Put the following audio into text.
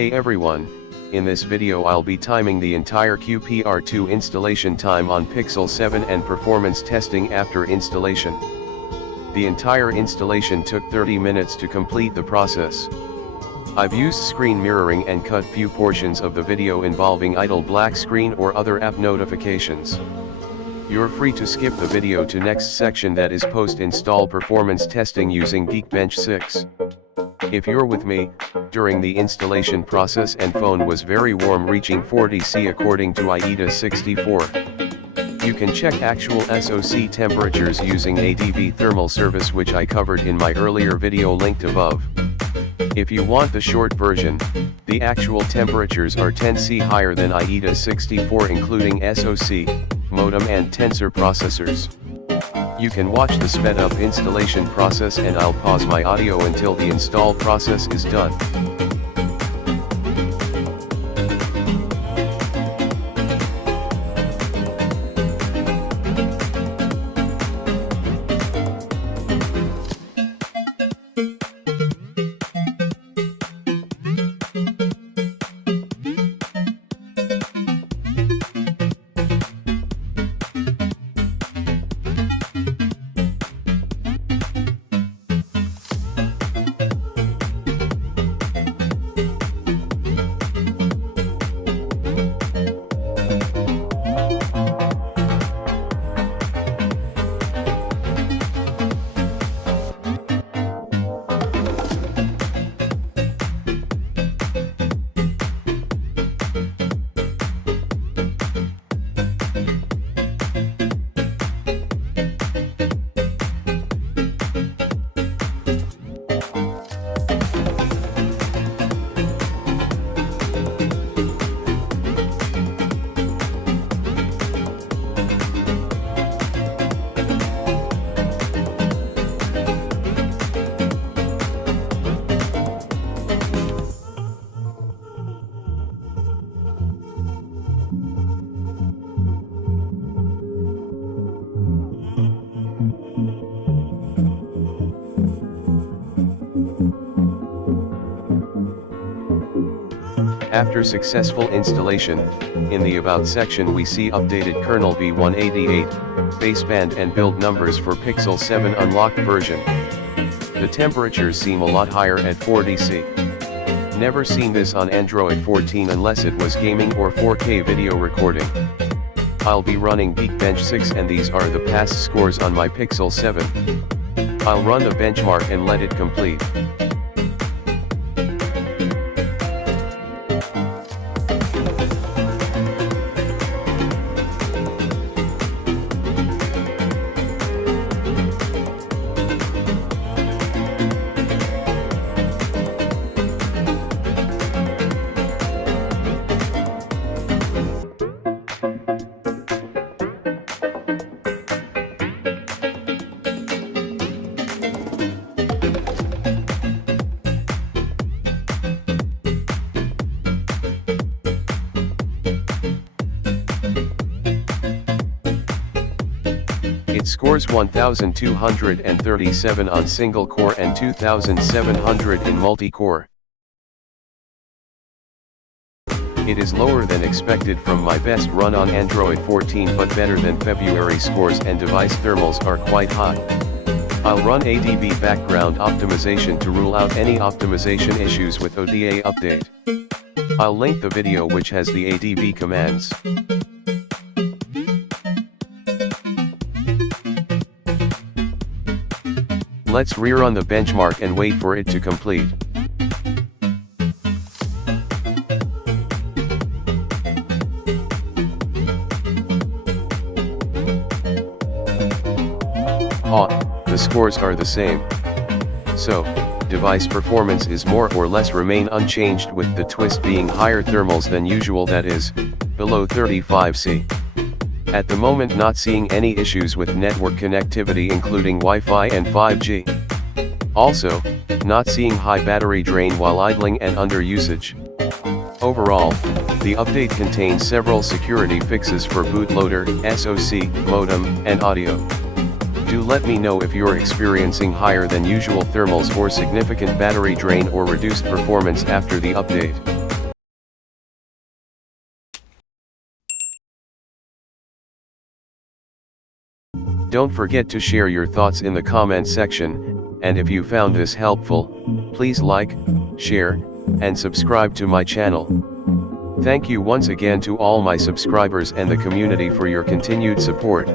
Hey everyone, in this video I'll be timing the entire QPR2 installation time on Pixel 7 and performance testing after installation. The entire installation took 30 minutes to complete the process. I've used screen mirroring and cut few portions of the video involving idle black screen or other app notifications. You're free to skip the video to next section, that is post-install performance testing using GeekBench 6. If you're with me, during the installation process and phone was very warm, reaching 40°C according to AIDA 64. You can check actual SoC temperatures using ADB thermal service, which I covered in my earlier video linked above. If you want the short version, the actual temperatures are 10°C higher than AIDA 64 including SoC, modem and tensor processors. You can watch the sped up installation process, and I'll pause my audio until the install process is done. After successful installation, in the About section we see updated kernel v188, baseband and build numbers for Pixel 7 unlocked version. The temperatures seem a lot higher at 40°C. Never seen this on Android 14 unless it was gaming or 4K video recording. I'll be running GeekBench 6 and these are the past scores on my Pixel 7. I'll run the benchmark and let it complete. It scores 1237 on single core and 2700 in multi-core. It is lower than expected from my best run on Android 14, but better than February scores, and device thermals are quite high. I'll run ADB Background Optimization to rule out any optimization issues with ODA update. I'll link the video which has the ADB commands. Let's rerun the benchmark and wait for it to complete. The scores are the same. So, device performance is more or less remain unchanged, with the twist being higher thermals than usual, that is, below 35°C. At the moment not seeing any issues with network connectivity including Wi-Fi and 5G. Also, not seeing high battery drain while idling and under usage. Overall, the update contains several security fixes for bootloader, SoC, modem, and audio. Do let me know if you're experiencing higher than usual thermals or significant battery drain or reduced performance after the update. Don't forget to share your thoughts in the comment section, and if you found this helpful, please like, share, and subscribe to my channel. Thank you once again to all my subscribers and the community for your continued support.